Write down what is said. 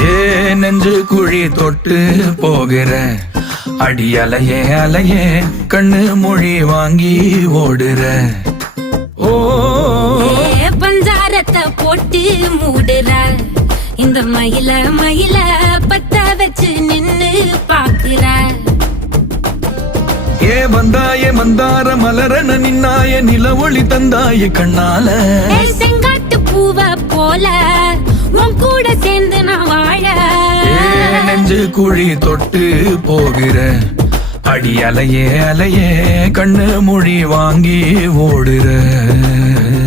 ஏ நெஞ்சு குழி தொட்டு போகிற அடி அலையே அலையே கண்ணு மொழி வாங்கி ஓடுற. ஓ பஞ்சாரத்தை போட்டு மூடுற இந்த மயில மயில பத்த வச்சு நின்னு பாக்குற. ஏ வந்தாய மந்தார மலரன நின்னாய நில ஒளி தந்தாய கண்ணால. செங்காட்டு பூவ போல உன் கூட சேர்ந்து நான் வாழ. நெஞ்சு குழி தொட்டு போகிற அடி அலையே அலையே கண்ணு மொழி வாங்கி ஓடுற.